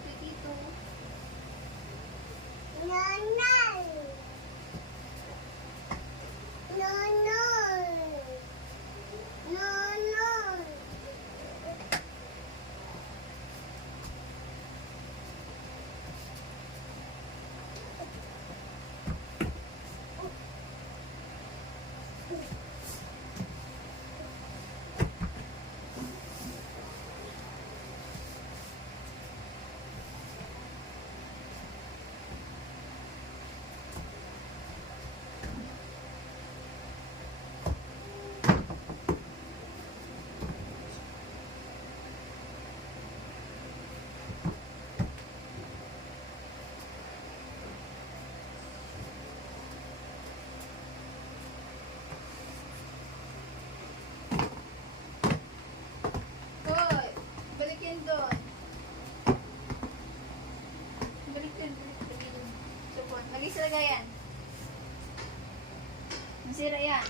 Tito. Nanay. Nanay. Nanay. Hoy, balikin doon. Balikin. Support. Lagi sa lagayan. Masira yan.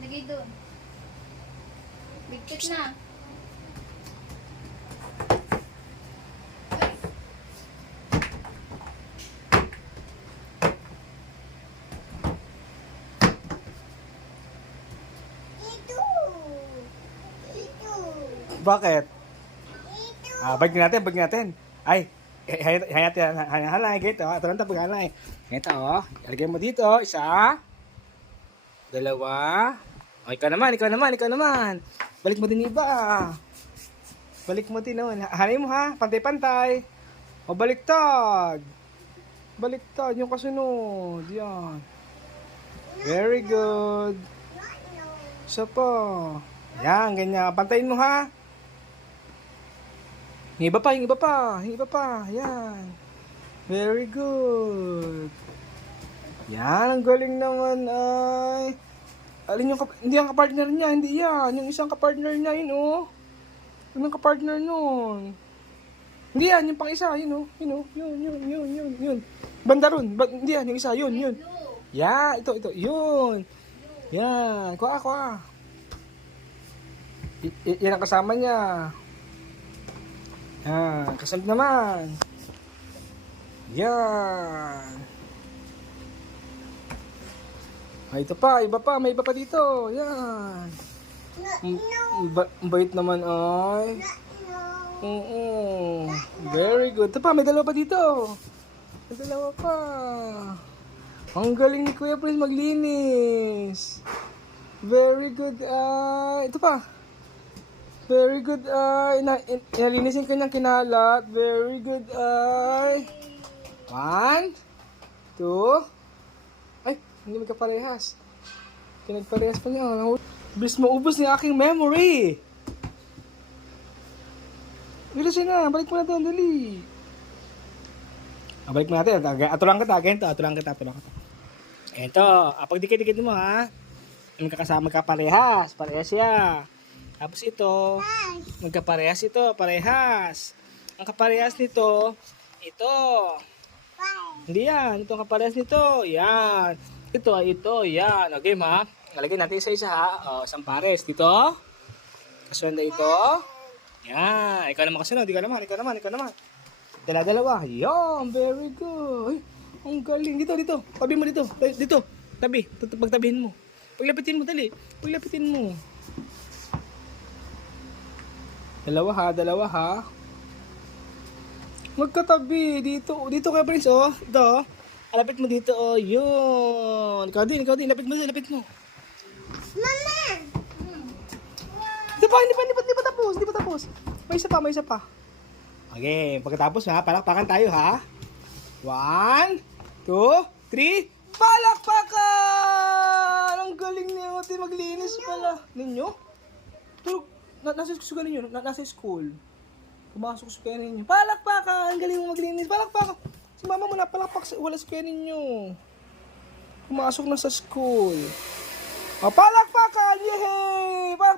Lagi doon. Bigpit na. Ay. Ito. Ito. Bakit? Ito. Balik natin. Ay, hayat yan. Halay, gito. Ito lang tapos halay. Ito, oh. Ilagay mo dito. Isa. Dalawa. O, ikaw naman. Balik mo din iba. Balik mo din, oh. Halay mo, ha. Pantay-pantay. O, baliktad. Baliktad. Yung kasunod. Yan. Very good. Isa pa. Yan, ganyan. Pantayin mo, ha. Yung iba pa. Yan. Very good. Yan, ang galing naman ay. Alin yung, hindi ang kapartner niya, hindi yan. Yung isang kapartner niya, yun, oh. Yun ang kapartner nun. Hindi yan, yung pang isa, yun, oh. Yun. Banda ron, hindi yan, yung isa, yun. Yeah, ito, yun. Yan, kuha. Yan ang kasama niya. Yan, kasunod naman. Yan. Ay, ito pa, may iba pa dito. Yan. Ang bait naman ay. Oo. Very good. Ito pa, may dalawa pa dito. May dalawa pa. Ang galing ni Kuya Prince maglinis. Very good. Ito pa. Very good. Inalinisin kanyang kinalat. Very good. 1, 2. Ay, hindi magkaparehas. Pinagparehas pa niya. Bis maubos ni aking memory. Bilisin na. Balik mo na doon. Dali. Balik mo natin. Atulang kita. Ito. Pag dikit-dikit mo, ha. Magkaparehas. Parehas siya. Tapos ito. Magkaparehas ito. Parehas. Ang kaparehas nito. Ito. Hindi yan. Ito ang kaparehas nito. Yan. Ito. Yan. Okay, ha. Nalagay natin isa-isa, ha. Isang pares. Dito. Kasunod ito. Yan. Ikaw naman kasunod. Ikaw naman. Dala-dalawa. Yan. Very good. Ay, ang galing. Dito. Tabi mo dito. Dito. Tabi. Pagtabihin mo. Paglapitin mo. Dali. Paglapitin mo. Dalawa ha. Magkatabi. Dito kay Prince, oh. Ito. Lapit mo dito, oh. Yun. Ikaw din. Lapit mo. Mama. Hindi pa tapos. May isa pa. Okay. Pagkatapos, ha. Palakpakan tayo, ha. 1, 2, 3. Palakpakan! Ang galing niya. Maglinis pala. Ninyo? Tulog. Nasa school ninyo. Nasa school. Pumasok sa kaya ninyo. Palakpakan! Ang galing mo maglinis. Palakpakan! Si mama mo na palakpak sa wala sa kaya ninyo. Pumasok na sa school. Palakpakan! Yehey! Palakpakan!